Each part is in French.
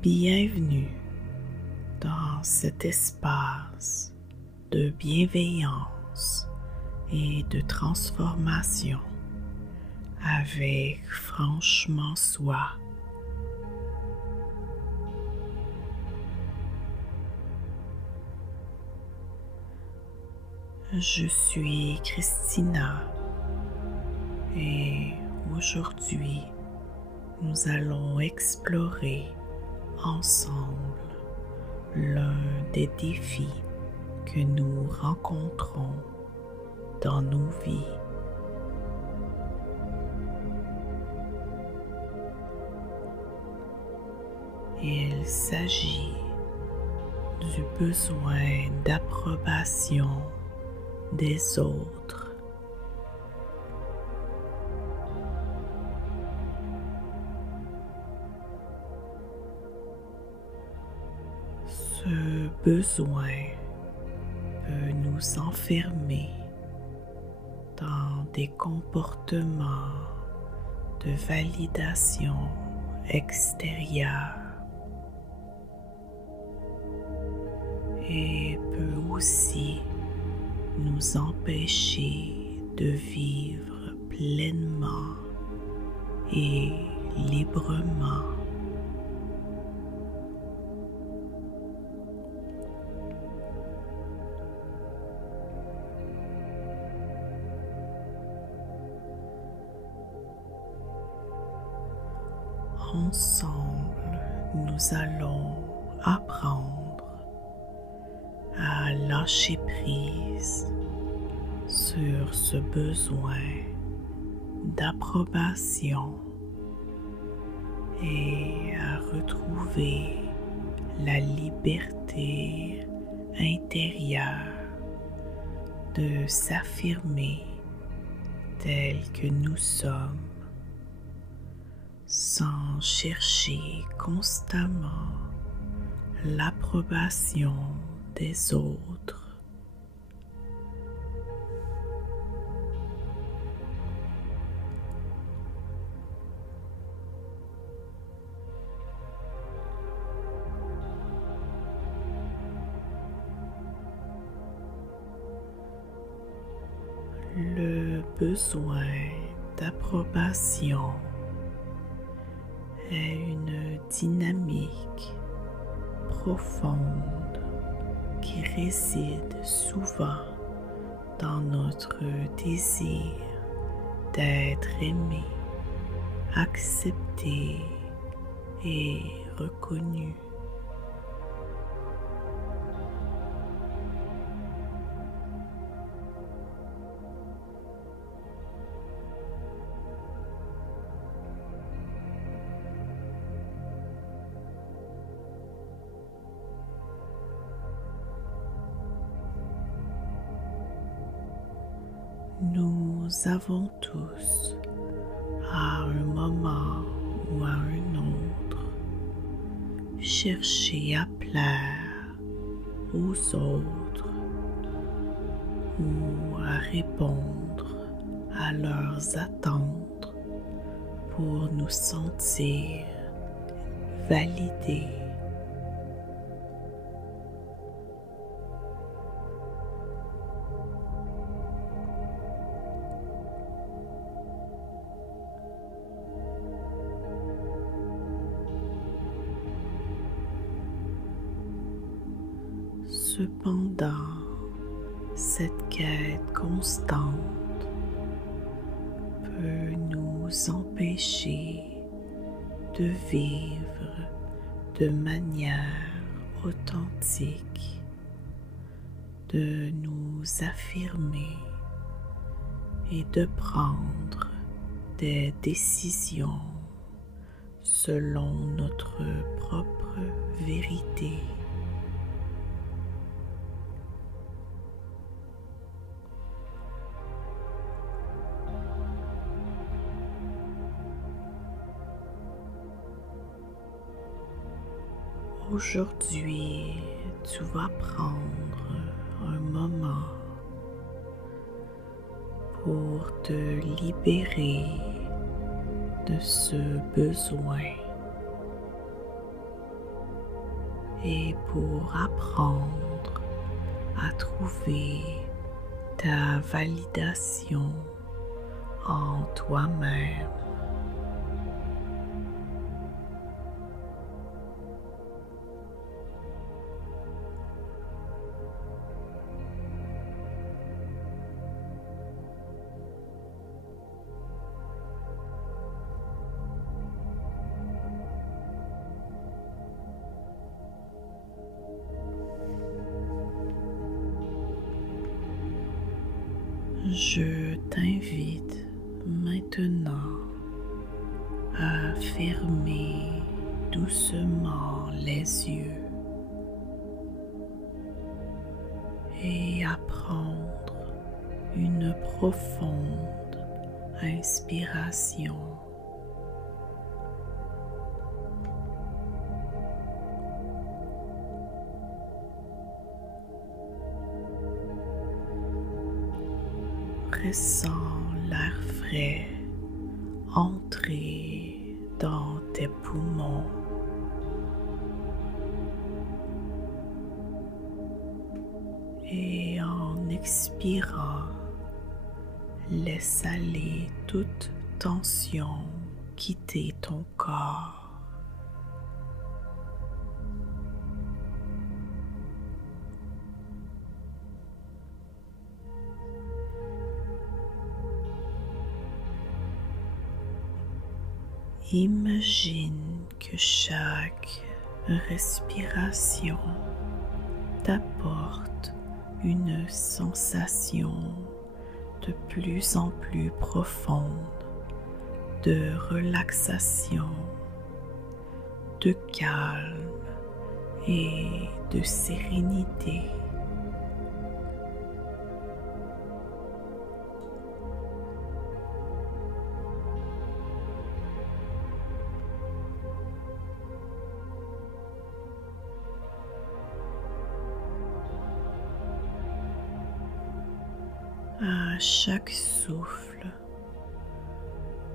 Bienvenue dans cet espace de bienveillance et de transformation avec Franchement Soi. Je suis Christina et aujourd'hui nous allons explorer ensemble l'un des défis que nous rencontrons dans nos vies. Il s'agit du besoin d'approbation des autres. Ce besoin peut nous enfermer dans des comportements de validation extérieure et peut aussi nous empêcher de vivre pleinement et librement. Ensemble, nous allons apprendre à lâcher prise sur ce besoin d'approbation et à retrouver la liberté intérieure de s'affirmer tel que nous sommes, sans chercher constamment l'approbation des autres. Le besoin d'approbation est une dynamique profonde qui réside souvent dans notre désir d'être aimé, accepté et reconnu. Nous avons tous, à un moment ou à un autre, cherché à plaire aux autres ou à répondre à leurs attentes pour nous sentir validés. Cependant, cette quête constante peut nous empêcher de vivre de manière authentique, de nous affirmer et de prendre des décisions selon notre propre vérité. Aujourd'hui, tu vas prendre un moment pour te libérer de ce besoin et pour apprendre à trouver ta validation en toi-même. Je t'invite maintenant à fermer doucement les yeux et à prendre une profonde inspiration. Ressens l'air frais entrer dans tes poumons. Et en expirant, laisse aller toute tension quitter ton corps. Imagine que chaque respiration t'apporte une sensation de plus en plus profonde de relaxation, de calme et de sérénité. À chaque souffle,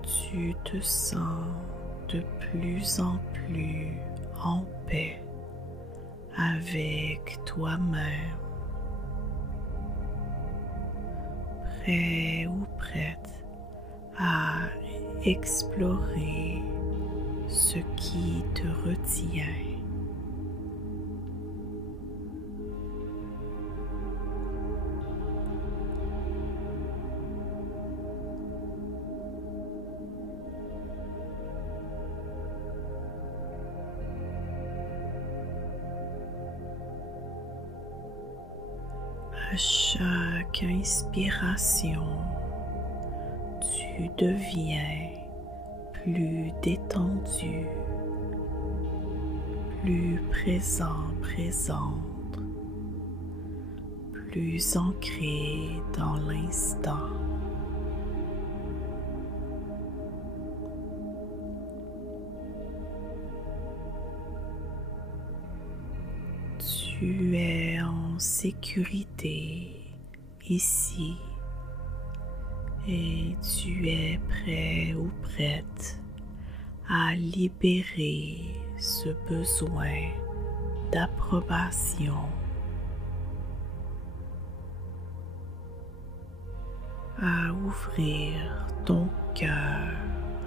tu te sens de plus en plus en paix avec toi-même, prêt ou prête à explorer ce qui te retient. À chaque inspiration, tu deviens plus détendu, plus présente, plus ancré dans l'instant. Tu es en sécurité ici et tu es prêt ou prête à libérer ce besoin d'approbation, à ouvrir ton cœur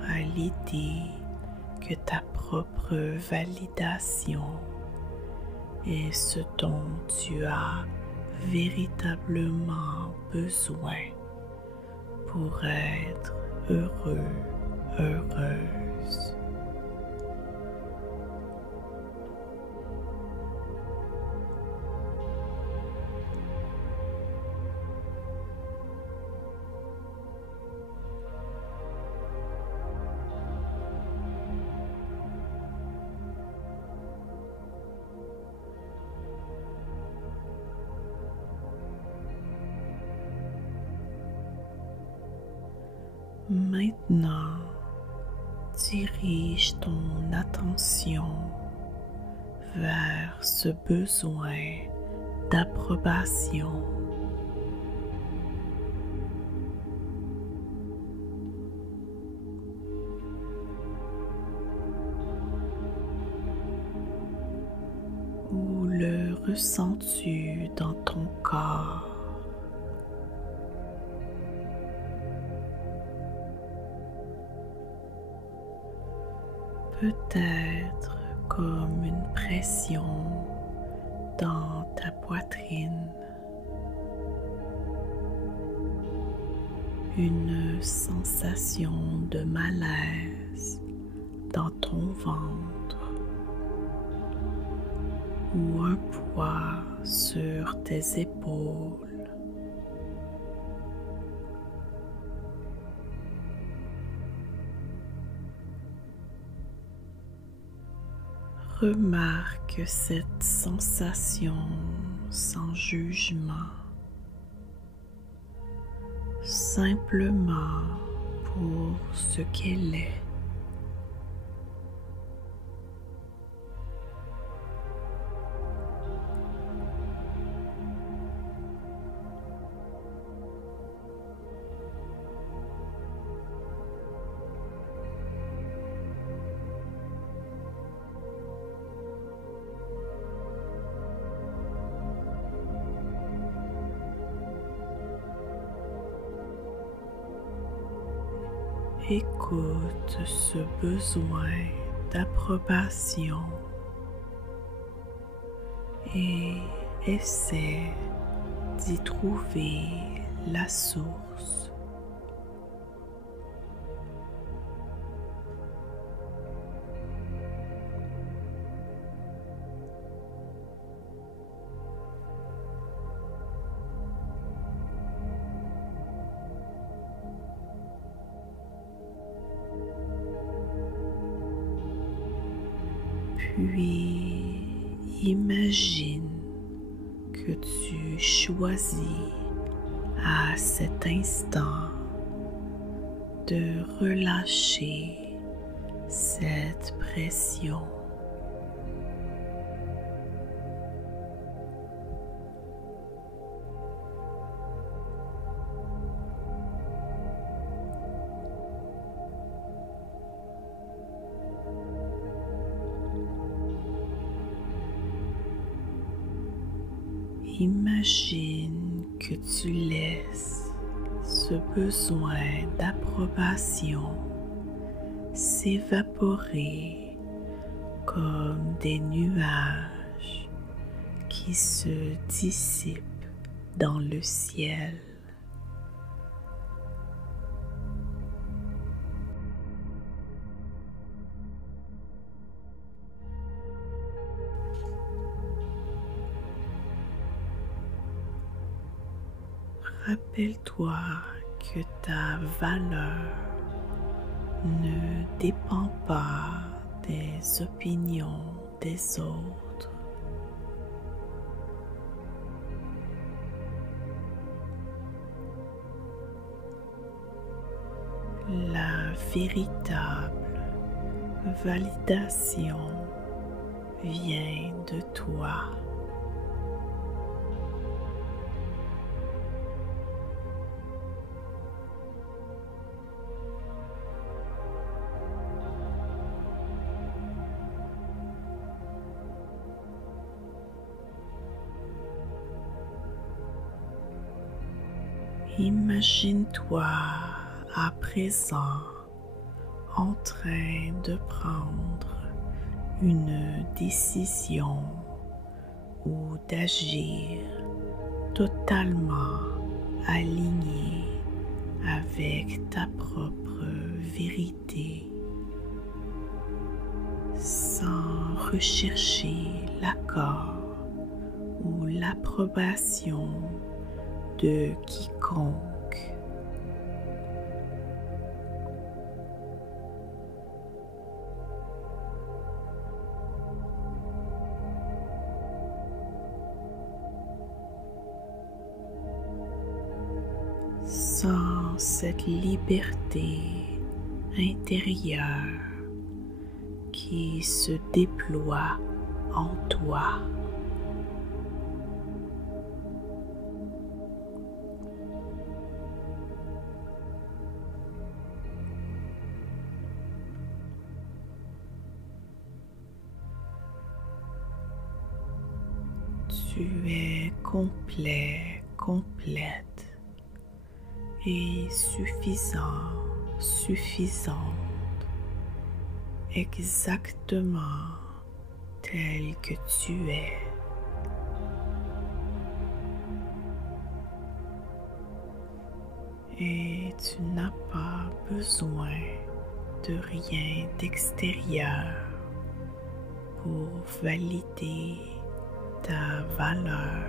à l'idée que ta propre validation est ce dont tu as véritablement besoin pour être heureux, heureuse. Maintenant, dirige ton attention vers ce besoin d'approbation. Où le ressens-tu dans ton corps? Peut-être comme une pression dans ta poitrine, une sensation de malaise dans ton ventre ou un poids sur tes épaules. Remarque cette sensation sans jugement, simplement pour ce qu'elle est. Écoute ce besoin d'approbation et essaie d'y trouver la source. Puis imagine que tu choisis à cet instant de relâcher cette pression. Imagine que tu laisses ce besoin d'approbation s'évaporer comme des nuages qui se dissipent dans le ciel. Rappelle-toi que ta valeur ne dépend pas des opinions des autres. La véritable validation vient de toi. Imagine-toi à présent en train de prendre une décision ou d'agir totalement aligné avec ta propre vérité, sans rechercher l'accord ou l'approbation de quiconque. Sans cette liberté intérieure qui se déploie en toi. Tu es complet, complète et suffisant, suffisante, exactement tel que tu es. Et tu n'as pas besoin de rien d'extérieur pour valider ta valeur.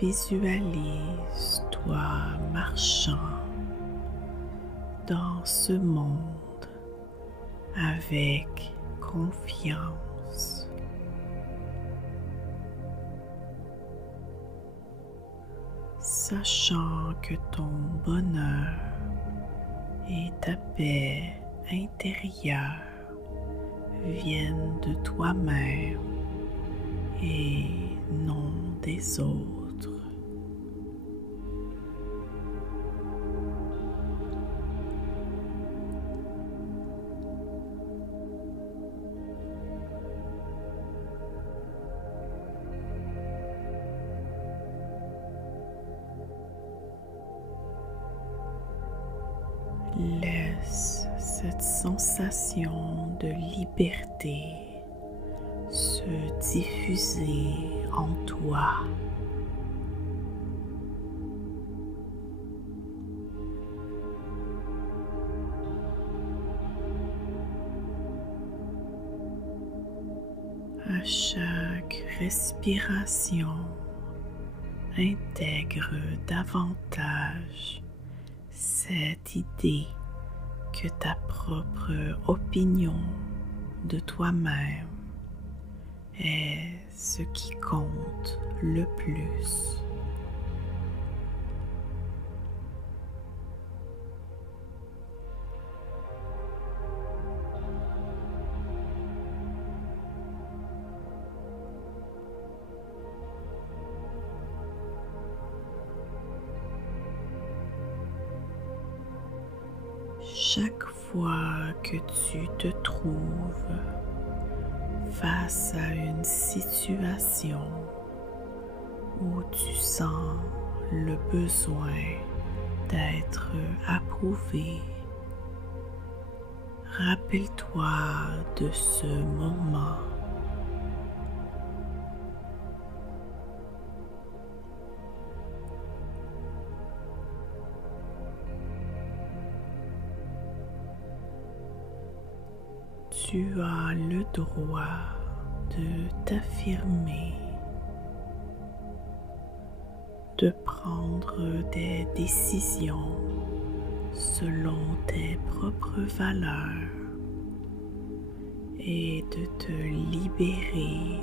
Visualise-toi marchant dans ce monde avec confiance. Sachant que ton bonheur et ta paix intérieure viennent de toi-même et non des autres. Laisse cette sensation de liberté se diffuser en toi. À chaque respiration, intègre davantage cette idée que ta propre opinion de toi-même est ce qui compte le plus. Chaque fois que tu te trouves face à une situation où tu sens le besoin d'être approuvé, rappelle-toi de ce moment. Tu as le droit de t'affirmer, de prendre des décisions selon tes propres valeurs et de te libérer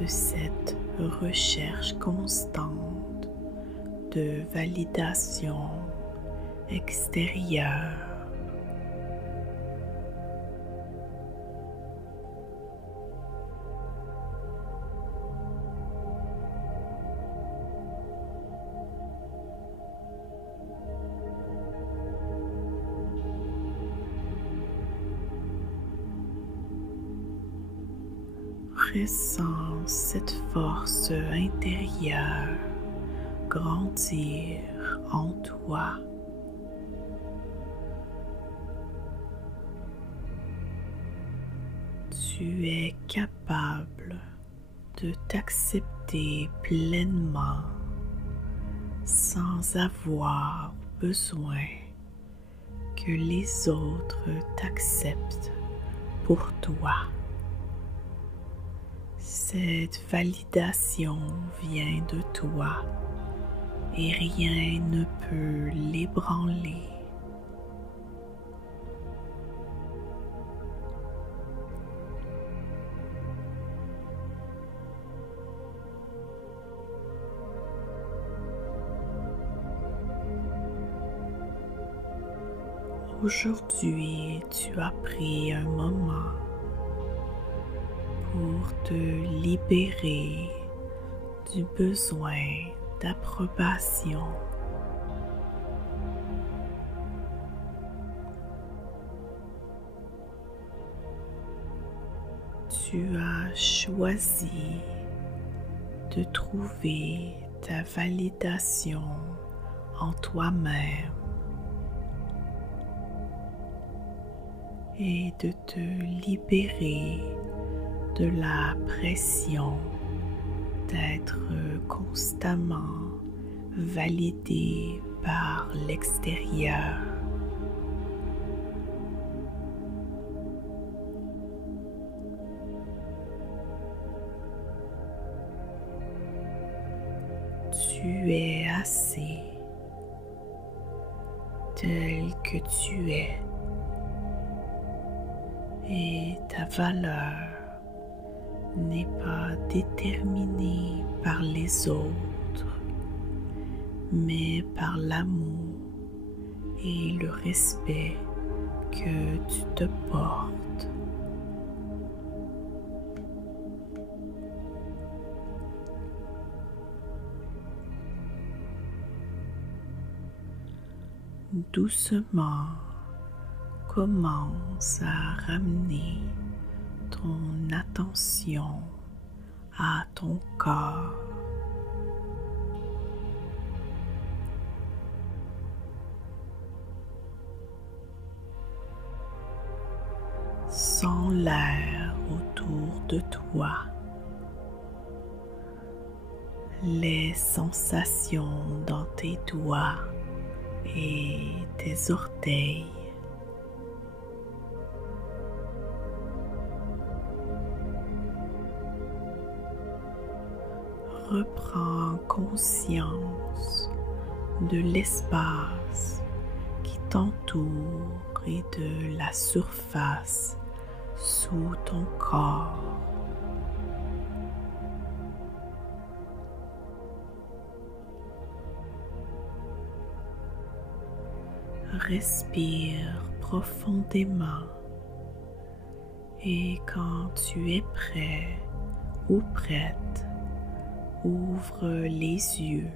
de cette recherche constante de validation extérieure. Ressens cette force intérieure grandir en toi. Tu es capable de t'accepter pleinement sans avoir besoin que les autres t'acceptent pour toi. Cette validation vient de toi et rien ne peut l'ébranler. Aujourd'hui, tu as pris un moment pour te libérer du besoin d'approbation. Tu as choisi de trouver ta validation en toi-même et de te libérer de la pression d'être constamment validé par l'extérieur. Tu es assez tel que tu es et ta valeur n'est pas déterminée par les autres, mais par l'amour et le respect que tu te portes. Doucement, commence à ramener ton attention à ton corps. Sens l'air autour de toi, les sensations dans tes doigts et tes orteils. Reprends conscience de l'espace qui t'entoure et de la surface sous ton corps. Respire profondément et quand tu es prêt ou prête, ouvre les yeux,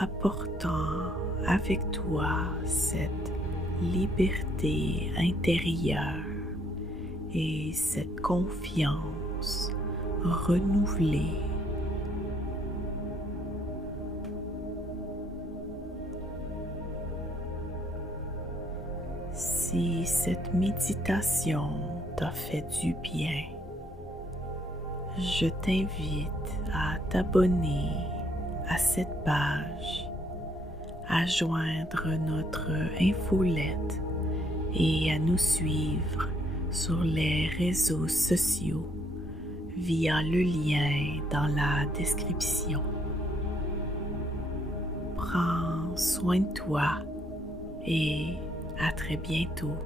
apportant avec toi cette liberté intérieure et cette confiance renouvelée. Si cette méditation t'a fait du bien, je t'invite à t'abonner à cette page, à joindre notre infolette et à nous suivre sur les réseaux sociaux via le lien dans la description. Prends soin de toi et à très bientôt.